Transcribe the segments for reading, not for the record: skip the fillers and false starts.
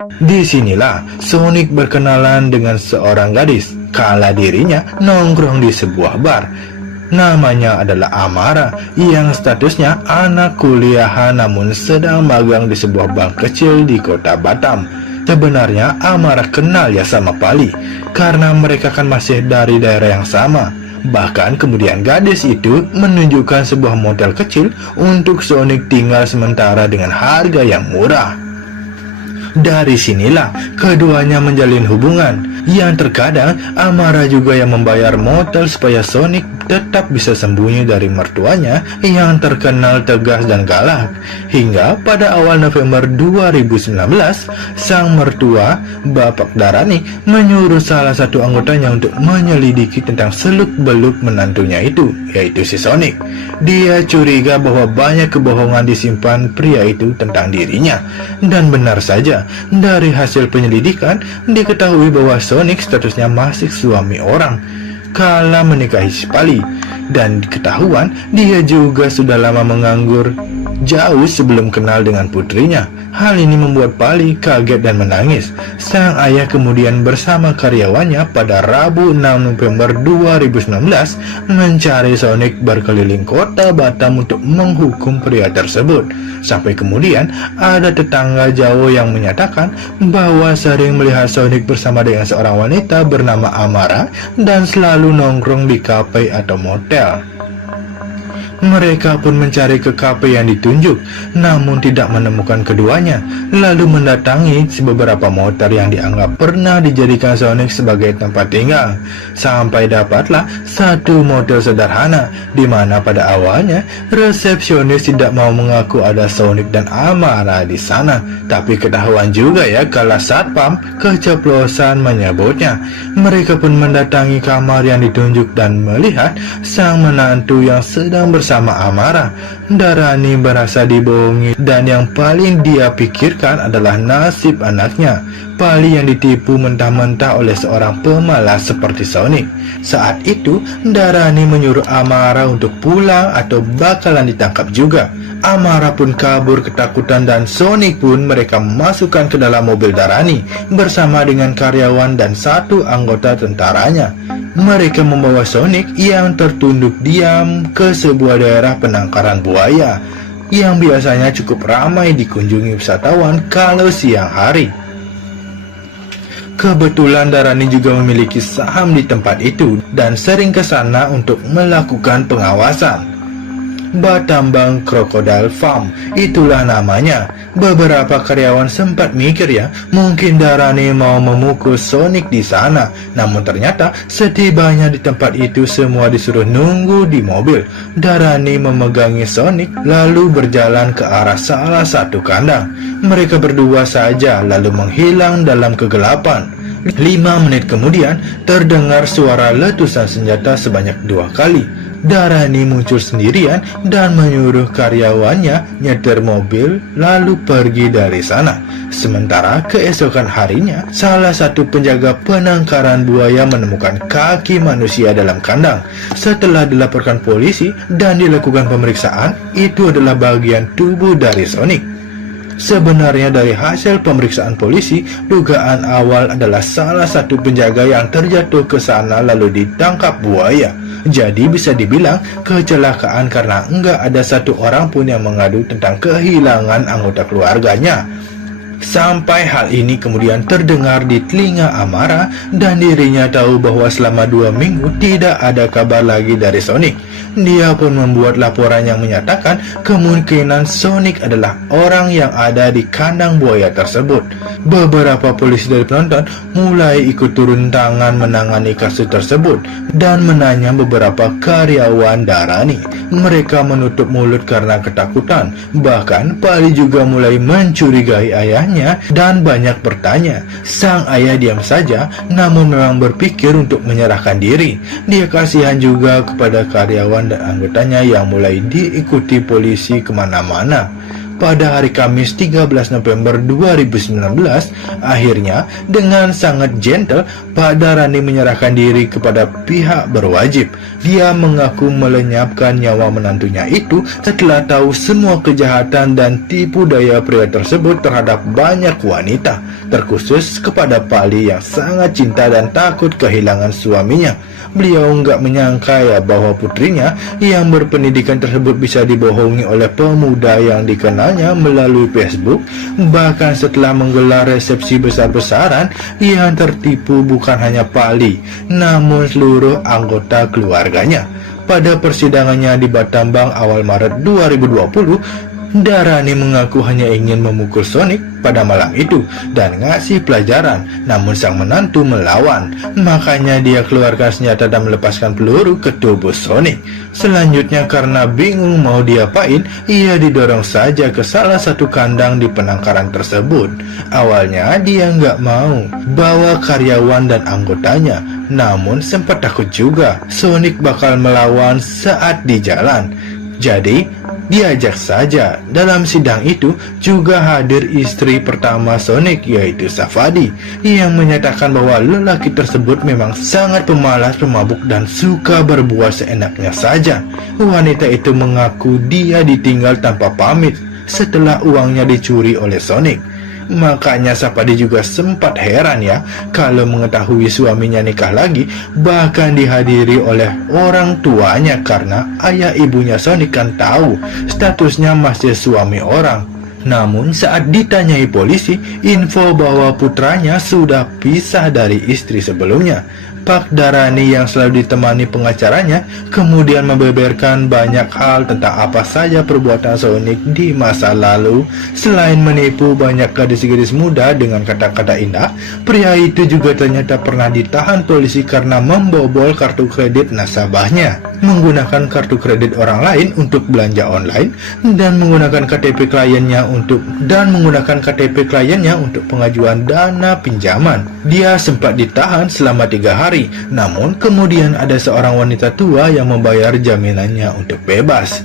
Disinilah Sonic berkenalan dengan seorang gadis kala dirinya nongkrong di sebuah bar. Namanya adalah Amara, yang statusnya anak kuliahan namun sedang magang di sebuah bank kecil di kota Batam. Sebenarnya Amara kenal ya sama Pali, karena mereka kan masih dari daerah yang sama. Bahkan kemudian gadis itu menunjukkan sebuah motel kecil untuk Sonic tinggal sementara dengan harga yang murah. Dari sinilah keduanya menjalin hubungan, yang terkadang Amara juga yang membayar motel supaya Sonic tetap bisa sembunyi dari mertuanya yang terkenal tegas dan galak. Hingga pada awal November 2019, sang mertua, Bapak Dharani, menyuruh salah satu anggotanya untuk menyelidiki tentang seluk-beluk menantunya itu, yaitu si Sonic. Dia curiga bahwa banyak kebohongan disimpan pria itu tentang dirinya. Dan benar saja, dari hasil penyelidikan diketahui bahwa Sonic statusnya masih suami orang kala menikahi si Pali, dan ketahuan dia juga sudah lama menganggur jauh sebelum kenal dengan putrinya. Hal ini membuat Pali kaget dan menangis. Sang ayah kemudian bersama karyawannya pada Rabu 6 November 2019 mencari Sonic berkeliling kota Batam untuk menghukum pria tersebut. Sampai kemudian ada tetangga jauh yang menyatakan bahwa sering melihat Sonic bersama dengan seorang wanita bernama Amara dan selalu nongkrong di kafe atau motel. Mereka pun mencari ke kafe yang ditunjuk, namun tidak menemukan keduanya, lalu mendatangi beberapa motel yang dianggap pernah dijadikan Sonic sebagai tempat tinggal. Sampai dapatlah satu motel sederhana, di mana pada awalnya resepsionis tidak mau mengaku ada Sonic dan Amara di sana. Tapi ketahuan juga ya kala satpam keceplosan menyebutnya. Mereka pun mendatangi kamar yang ditunjuk dan melihat sang menantu yang sedang bersama Amara. Dharani merasa dibohongi dan yang paling dia pikirkan adalah nasib anaknya, Pali yang ditipu mentah-mentah oleh seorang pemalas seperti Sonic. Saat itu Dharani menyuruh Amara untuk pulang atau bakalan ditangkap juga. Amara pun kabur ketakutan dan Sonic pun mereka masukkan ke dalam mobil Dharani bersama dengan karyawan dan satu anggota tentaranya. Mereka membawa Sonic yang tertunduk diam ke sebuah daerah penangkaran buaya yang biasanya cukup ramai dikunjungi wisatawan kalau siang hari. Kebetulan Dharani juga memiliki saham di tempat itu dan sering ke sana untuk melakukan pengawasan. Batambang Crocodile Farm, itulah namanya. Beberapa karyawan sempat mikir ya, mungkin Dharani mau memukul Sonic di sana. Namun ternyata setibanya di tempat itu semua disuruh nunggu di mobil. Dharani memegangi Sonic lalu berjalan ke arah salah satu kandang. Mereka berdua saja lalu menghilang dalam kegelapan. 5 menit kemudian terdengar suara letusan senjata sebanyak 2 kali. Dharani muncul sendirian dan menyuruh karyawannya nyetir mobil lalu pergi dari sana. Sementara keesokan harinya, salah satu penjaga penangkaran buaya menemukan kaki manusia dalam kandang. Setelah dilaporkan polisi dan dilakukan pemeriksaan, itu adalah bagian tubuh dari Sonic. Sebenarnya dari hasil pemeriksaan polisi, dugaan awal adalah salah satu penjaga yang terjatuh ke sana lalu ditangkap buaya. Jadi bisa dibilang kecelakaan karena enggak ada satu orang pun yang mengadu tentang kehilangan anggota keluarganya. Sampai hal ini kemudian terdengar di telinga Amara dan dirinya tahu bahwa selama 2 minggu tidak ada kabar lagi dari Sonic. Dia pun membuat laporan yang menyatakan kemungkinan Sonic adalah orang yang ada di kandang buaya tersebut. Beberapa polisi dari penonton mulai ikut turun tangan menangani kasus tersebut dan menanya beberapa karyawan Dharani. Mereka menutup mulut karena ketakutan. Bahkan Pali juga mulai mencurigai ayahnya dan banyak bertanya. Sang ayah diam saja namun memang berpikir untuk menyerahkan diri. Dia kasihan juga kepada karyawan dan anggotanya yang mulai diikuti polisi kemana-mana. pada hari Kamis 13 November 2019. Akhirnya dengan sangat gentle, Pak Darani menyerahkan diri kepada pihak berwajib. Dia mengaku melenyapkan nyawa menantunya itu setelah tahu semua kejahatan dan tipu daya pria tersebut terhadap banyak wanita, terkhusus kepada Pali yang sangat cinta dan takut kehilangan suaminya. Beliau nggak menyangka ya bahwa putrinya yang berpendidikan tersebut bisa dibohongi oleh pemuda yang dikenalnya melalui Facebook. Bahkan setelah menggelar resepsi besar-besaran, yang tertipu bukan hanya Pali, namun seluruh anggota keluarganya. Pada persidangannya di Battambang awal Maret 2020, Darani mengaku hanya ingin memukul Sonic pada malam itu dan ngasih pelajaran, namun sang menantu melawan. Makanya dia keluarkan senjata dan melepaskan peluru ke tubuh Sonic. Selanjutnya karena bingung mau diapain, ia didorong saja ke salah satu kandang di penangkaran tersebut. Awalnya dia nggak mau bawa karyawan dan anggotanya, namun sempat takut juga Sonic bakal melawan saat di jalan. Jadi diajak saja. Dalam sidang itu juga hadir istri pertama Sonic, yaitu Safadi, yang menyatakan bahwa lelaki tersebut memang sangat pemalas, pemabuk, dan suka berbuat seenaknya saja. Wanita itu mengaku dia ditinggal tanpa pamit setelah uangnya dicuri oleh Sonic. Makanya Safadi juga sempat heran ya kalau mengetahui suaminya nikah lagi, bahkan dihadiri oleh orang tuanya karena ayah ibunya Sonic kan tahu statusnya masih suami orang. Namun saat ditanyai polisi, info bahwa putranya sudah pisah dari istri sebelumnya. Pak Darani yang selalu ditemani pengacaranya kemudian membeberkan banyak hal tentang apa saja perbuatan Sonic di masa lalu. Selain menipu banyak gadis-gadis muda dengan kata-kata indah, pria itu juga ternyata pernah ditahan polisi karena membobol kartu kredit nasabahnya, menggunakan kartu kredit orang lain untuk belanja online, dan menggunakan KTP kliennya untuk pengajuan dana pinjaman. Dia sempat ditahan selama 3 hari, namun kemudian ada seorang wanita tua yang membayar jaminannya untuk bebas.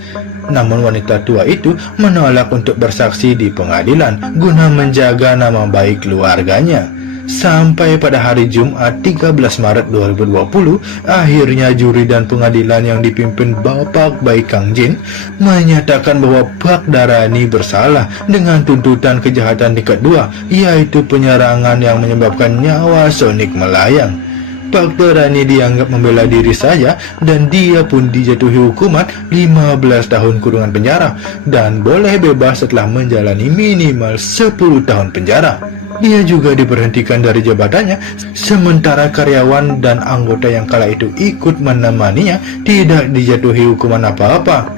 Namun wanita tua itu menolak untuk bersaksi di pengadilan guna menjaga nama baik keluarganya. Sampai pada hari Jumat 13 Maret 2020, akhirnya juri dan pengadilan yang dipimpin Bapak Baik Kang Jin menyatakan bahwa Pak Darani bersalah dengan tuntutan kejahatan tingkat 2, yaitu penyerangan yang menyebabkan nyawa Sonic melayang. Pak Darani dianggap membela diri saja dan dia pun dijatuhi hukuman 15 tahun kurungan penjara dan boleh bebas setelah menjalani minimal 10 tahun penjara. Dia juga diberhentikan dari jabatannya, sementara karyawan dan anggota yang kala itu ikut menemaninya tidak dijatuhi hukuman apa-apa.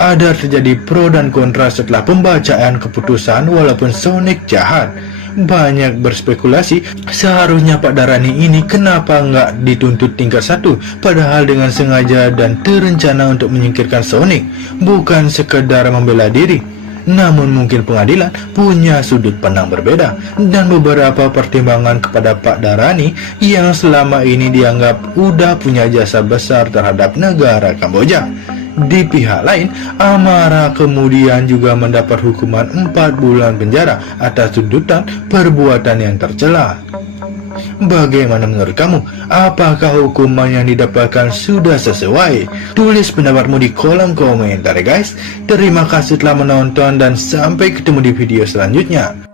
Ada terjadi pro dan kontra setelah pembacaan keputusan. Walaupun Sonic jahat, banyak berspekulasi seharusnya Pak Darani ini kenapa nggak dituntut tingkat 1, padahal dengan sengaja dan terencana untuk menyingkirkan Sonic, bukan sekedar membela diri. Namun mungkin pengadilan punya sudut pandang berbeda dan beberapa pertimbangan kepada Pak Darani yang selama ini dianggap udah punya jasa besar terhadap negara Kamboja. Di pihak lain, Amara kemudian juga mendapat hukuman 4 bulan penjara atas tuntutan perbuatan yang tercela. Bagaimana menurut kamu? Apakah hukuman yang didapatkan sudah sesuai? Tulis pendapatmu di kolom komentar ya guys. Terima kasih telah menonton dan sampai ketemu di video selanjutnya.